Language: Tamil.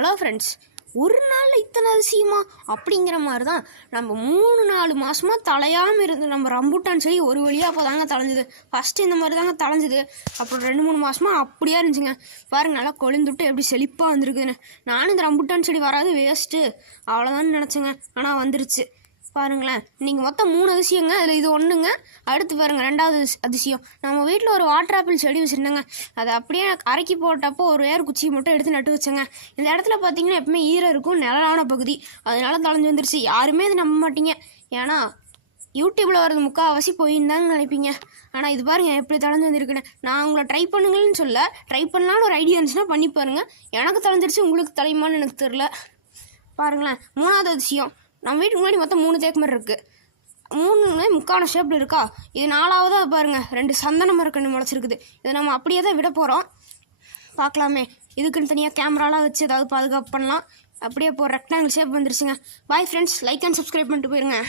ஹலோ ஃப்ரெண்ட்ஸ், ஒரு நாளில் இத்தனை அதிசயமா அப்படிங்கிற மாதிரி தான் நம்ம 3-4 மாதமாக தலையாமல் இருந்து நம்ம ரம்பூட்டான் செடி ஒரு வழியாக அப்போ தாங்க தலைஞ்சுது. ஃபஸ்ட்டு இந்த மாதிரி தாங்க தலைஞ்சுது. அப்புறம் 2-3 மாதமாக அப்படியே இருந்துச்சுங்க. பாருங்க, நல்லா கொழுந்துட்டு எப்படி செழிப்பாக வந்திருக்குதுன்னு. நானும் இந்த ரம்பூட்டான் செடி வராது வேஸ்ட்டு அவ்வளோதான்னு நினச்சேங்க. ஆனால் வந்துருச்சு பாருங்களேன். நீங்கள் மொத்தம் 3 அதிசயங்க, அதில் இது ஒன்றுங்க. அடுத்து பாருங்கள், 2வது அதிசயம். நம்ம வீட்டில் ஒரு வாட்டர் ஆப்பிள் செடி வச்சுருந்தேங்க. அதை அப்படியே அரைக்கி போட்டப்போ ஒரு வேறு குச்சியை மட்டும் எடுத்து நட்டு வச்சேங்க. இந்த இடத்துல பார்த்தீங்கன்னா எப்பவுமே ஈரம் இருக்கும், நிழலான பகுதி, அதனால தலைஞ்சு வந்துருச்சு. யாருமே இது நம்ப மாட்டீங்க, ஏன்னா யூடியூப்பில் வரது முக்கால்வாசி போயிருந்தாங்க நினைப்பீங்க. ஆனால் இது பாருங்கள் எப்படி தலைஞ்சு வந்துருக்குன்னு. நான் உங்களை ட்ரை பண்ணுங்கன்னு சொல்ல, ட்ரை பண்ணலான்னு ஒரு ஐடியா இருந்துச்சுன்னா பண்ணி பாருங்கள். எனக்கு தலைஞ்சிருச்சு, உங்களுக்கு தலையுமான்னு எனக்கு தெரில. பாருங்களேன், 3வது அதிசயம். நம்ம வீட்டுக்கு முன்னாடி மொத்தம் 3 தேக்கு மரம் இருக்குது. 3 முக்கான ஷேப்பில் இருக்கா. இது 4வதாக பாருங்கள், 2 சந்தன மரக்கன்று முளைச்சிருக்குது. இதை நம்ம அப்படியே தான் விட போகிறோம். பார்க்கலாமே, இதுக்குன்னு தனியாக கேமராலாம் வச்சு ஏதாவது பாதுகாப்பு பண்ணலாம். அப்படியே இப்போ ரெக்டாங்கிள் ஷேப் வந்துருச்சுங்க. Bye friends, like and subscribe பண்ணிட்டு போயிருங்க.